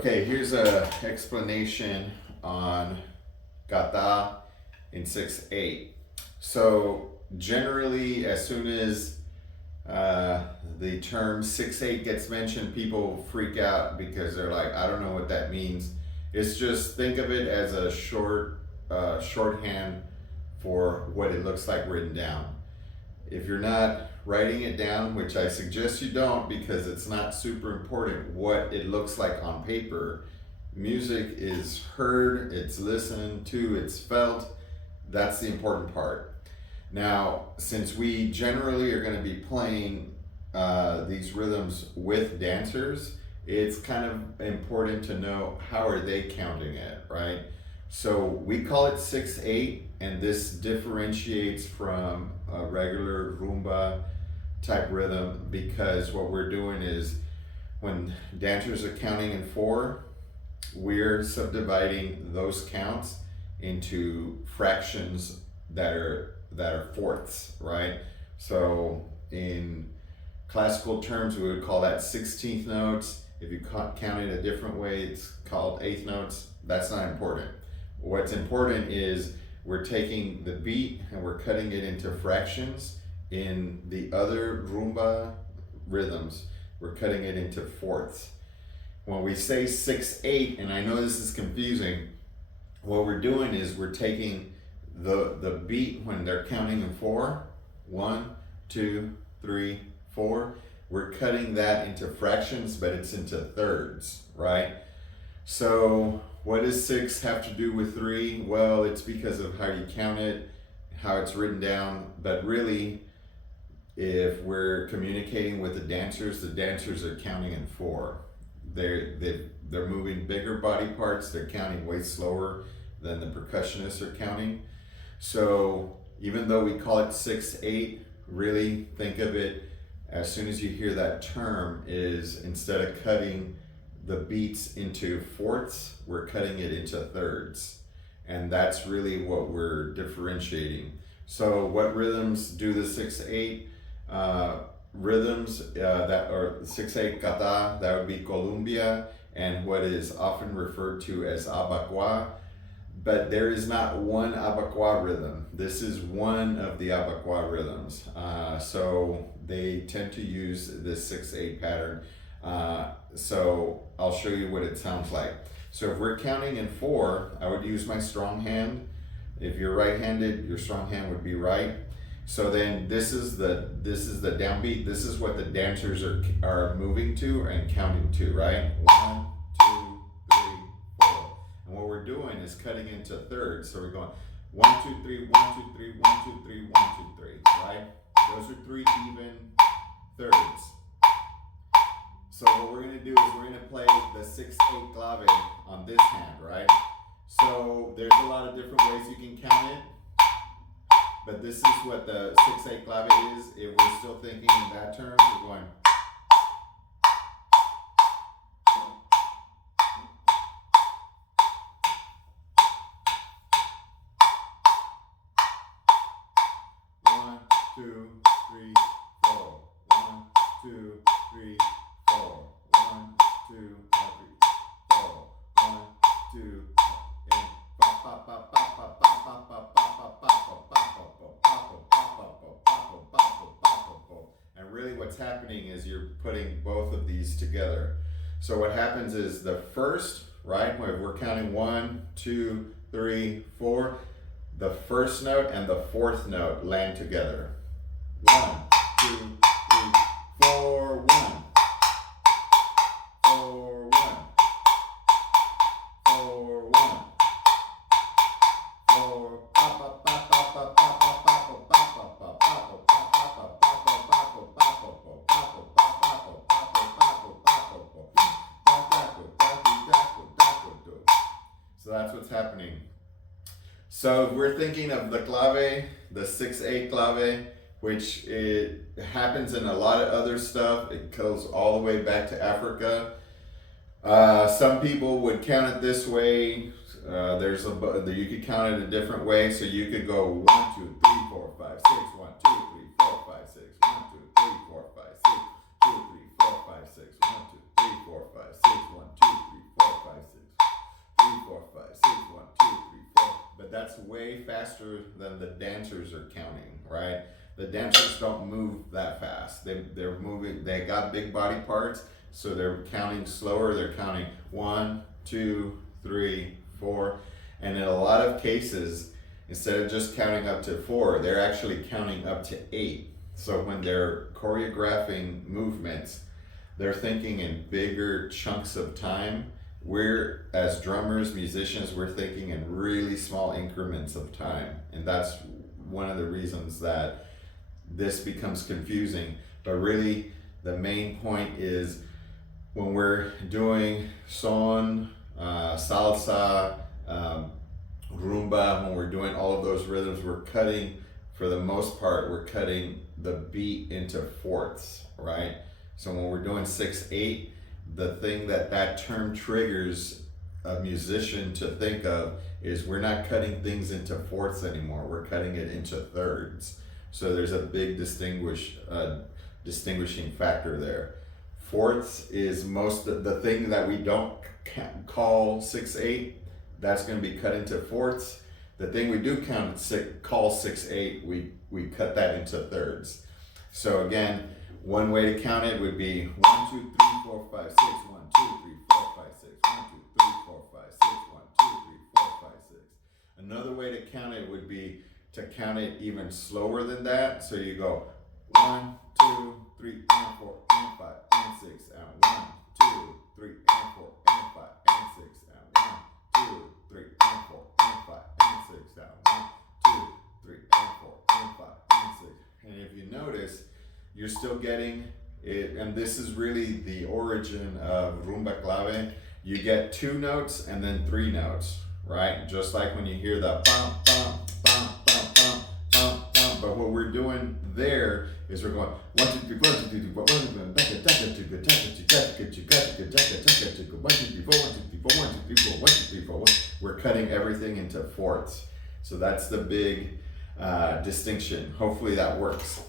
Okay, here's a explanation on Kata in 6/8. So generally, as soon as the term 6/8 gets mentioned, people freak out because they're like, I don't know what that means. It's just think of it as a shorthand for what it looks like written down. If you're not writing it down, which I suggest you don't because it's not super important what it looks like on paper. Music is heard, it's listened to, it's felt. That's the important part. Now, since we generally are going to be playing these rhythms with dancers, it's kind of important to know how are they counting it, right? So we call it 6/8, and this differentiates from a regular rumba type rhythm because what we're doing is when dancers are counting in 4, we're subdividing those counts into fractions that are fourths, right? So in classical terms, we would call that 16th notes. If you count it a different way, it's called eighth notes. That's not important. What's important is we're taking the beat and we're cutting it into fractions. In the other rumba rhythms, we're cutting it into fourths. When we say 6/8, and I know this is confusing, what we're doing is we're taking the beat when they're counting in 4, 1, 2, 3, 4. We're cutting that into fractions, but it's into thirds, right? So what does 6 have to do with 3? Well, it's because of how you count it, how it's written down, but really, if we're communicating with the dancers are counting in 4. They're moving bigger body parts. They're counting way slower than the percussionists are counting. So even though we call it 6/8, really think of it as soon as you hear that term is instead of cutting the beats into fourths, we're cutting it into thirds. And that's really what we're differentiating. So what rhythms do the 6/8? Rhythms that are 6/8 kata, that would be Colombia, and what is often referred to as abacua. But there is not one abacua rhythm. This is one of the abacua rhythms. So they tend to use this 6/8 pattern. So I'll show you what it sounds like. So if we're counting in 4, I would use my strong hand. If you're right-handed, your strong hand would be right. So then this is the downbeat. This is what the dancers are moving to and counting to, right? 1, 2, 3, 4. And what we're doing is cutting into thirds. So we're going 1, 2, 3, 1, 2, 3, 1, 2, 3, 1, 2, 3, right? Those are 3 even thirds. So what we're gonna do is we're gonna play the 6/8 clave on this hand, right? So there's a lot of different ways you can count it. But this is what the 6/8 clave is. If we're still thinking in that term, we're going. One, 2, 3, 4. 1, 2, 3, 4. 1, 2, 3, 4. 1, 2, and pa pa pa pa pa pa pa pa pa pa pa. And really what's happening is you're putting both of these together. So what happens is the first, right, when we're counting 1, 2, 3, 4, the first note and the fourth note land together. 1, 2, 3, 4, 1. 4, 1. 4, 1. 4, pa pa pa pa pa pa pa pa pa pa pa pa pa. So that's what's happening. So if we're thinking of the clave, the 6/8 clave, which it happens in a lot of other stuff. It goes all the way back to Africa. Some people would count it this way. You could count it a different way. So you could go 1, 2, 3, 4, 5, 6, 1, 2, 3, 4, 5, 6, 1, 2, 3, 4, 5, 6, 2, 3, 4, 5, 6, 1, 2, 3, 4, 5, 6, 1, 2, 3, 4, but that's way faster than the dancers are counting, right? The dancers don't move that fast. They're moving, they got big body parts, so they're counting slower. They're counting 1, 2, 3, 4. And in a lot of cases, instead of just counting up to 4, they're actually counting up to 8. So when they're choreographing movements, they're thinking in bigger chunks of time. We're, as drummers, musicians, we're thinking in really small increments of time. And that's one of the reasons that this becomes confusing. But really, the main point is when we're doing son, salsa, rumba, when we're doing all of those rhythms, we're cutting, for the most part, we're cutting the beat into fourths, right? So when we're doing 6/8, the thing that term triggers a musician to think of is we're not cutting things into fourths anymore. We're cutting it into thirds. So there's a big distinguishing factor there. Fourths is most of the thing that we don't call 6/8. That's going to be cut into fourths. The thing we do call 6/8, we cut that into thirds. So again, one way to count it would be 1, 2, 3, 4, 5, 6. 1, 2, 3, 4, 5, 6. 1, 2, 3, 4, 5, 6. 1, 2, 3, 4, 5, 6. Another way to count it would be to count it even slower than that. So you go 1, 2, 3, and 4, and 5, and 6, and 1, 2, 3, and 4, and 5, and 6, and 1, 2, 3, and 4, and 5, and 6, and 1, 2, 3, and 4, and 5, and 6. And if you notice, you're still getting it, and this is really the origin of rumba clave. You get 2 notes and then 3 notes, right? Just like when you hear the bum, bum, bum, bum, bum, bum, bum. But what we're doing there is we're going 1, 2, 3, 4, 1, 2, 3, 4, 1, 2, 3, 4, 1, 2, 3, 4, 1, 2, 3, 4, 1, 2, 3, 4, 1. We're cutting everything into fourths. So that's the big distinction. Hopefully that works.